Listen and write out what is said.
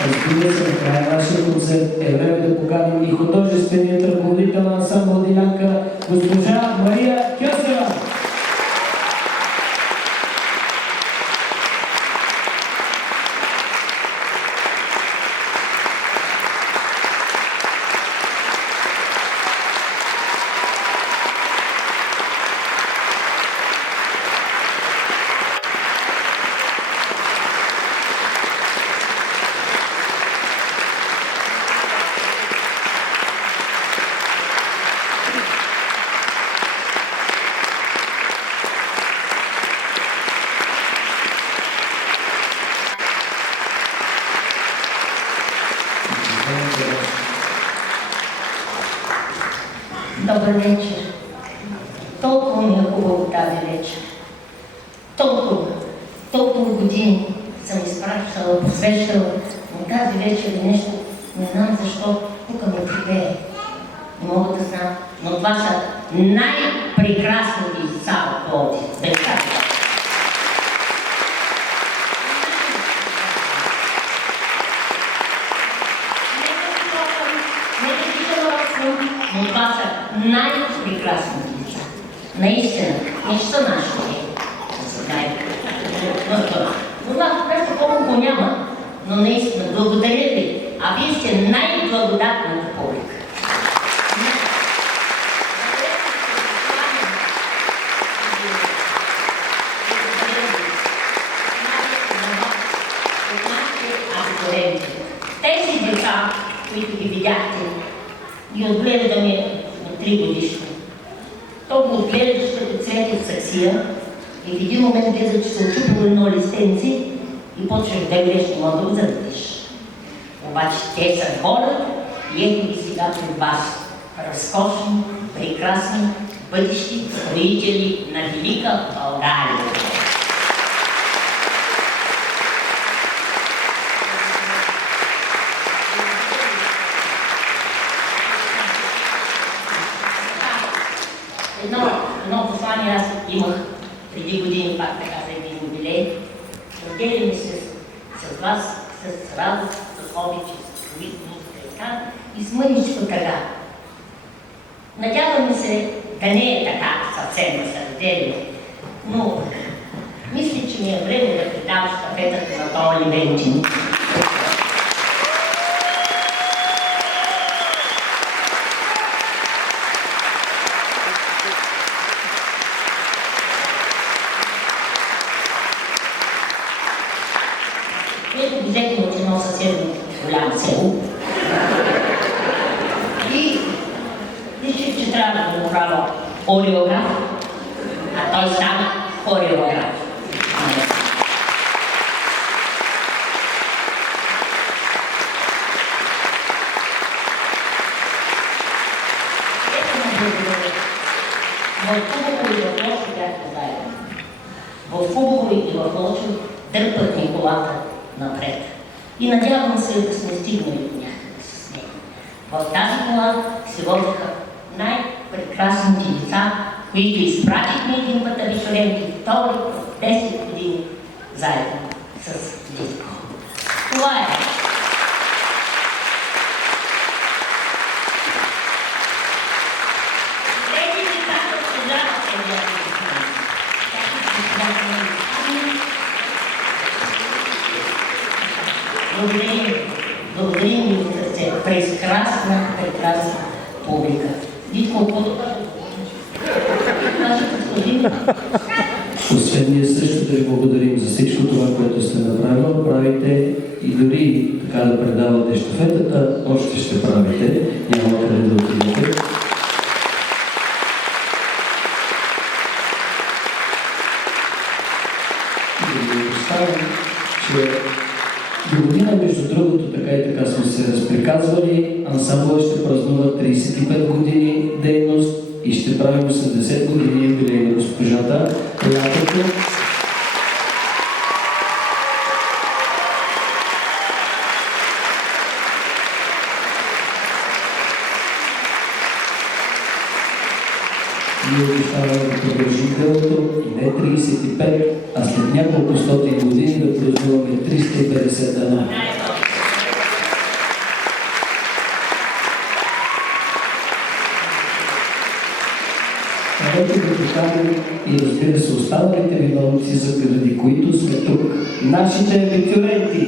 Разбира се, накрая на нашия концерт е време да поканим и художественият ръководител на ансамбъл Дилянка, госпожа Мария Кьосева. Добър вечер. Толкова ми е хубаво тази вечер. Толкова години съм изпращала, посвещала, но тази вечер е нещо, не знам защо, тук ме прибере. Не мога да знам, но това са най-прекрасните деца от Пловдив. Децата. Но това са най-прекрасните деца. Наистина, не са нашите. Но това нещо колко няма, но наистина, благодаря ви. А вие сте най-благодатната публика. Тези деца, които ги видяхте, ги отглеждаме на 3 годишни. То го отглеждаш като цвете в саксия и в един момент гледа, че се очупило едно листенци и почваш да гледаш, не мога да го зададеш. Обаче те са хора и ето ги сега пред вас. Разкошни, прекрасни, бъдещи строители на велика България. Едно послание аз имах преди години, пак така за един юбилей. Разделяме се с вас, с радост, с обич, с музика и с мъничко тъга. Надяваме се да не е така съвсем да се разделяме, но мисля, че ми е време да предам щафетата на Тони Венчин. Ето го взехме от едно съседно голямо село. И реших, че трябва да го направя хореограф, а той стана хореограф. В хубаво и в лошо бяхме заедно. В хубаво и в лошо дърпат ни колата напред. И надявам се да сме стигнали до някъде с нея. В тази кола се возеха най-прекрасните деца, които изпратихме един път абитуриенти, втори път 10 години заедно с диско. Това е. Тези деца заслужават тези благодарим ви за сърце. Прекрасна публика. Витко, какво да Освен ние също да ви благодарим за всичко това, което сте направили, правите и дори така да предавате щафетата, още ще правите. Няма къде да отидете. И да ви представим, че до година, между другото, така и така сме се разприказвали, ансамбълът ще празнува 35 години дейност и ще правим 80 години юбилей на госпожата лятото. Ние обещаваме да продължим делото и не 35, а след няколко стотин години да празнуваме 350 дена. Нека да поканим и разбира се останалите виновници, заради които сме тук, нашите абитуриенти.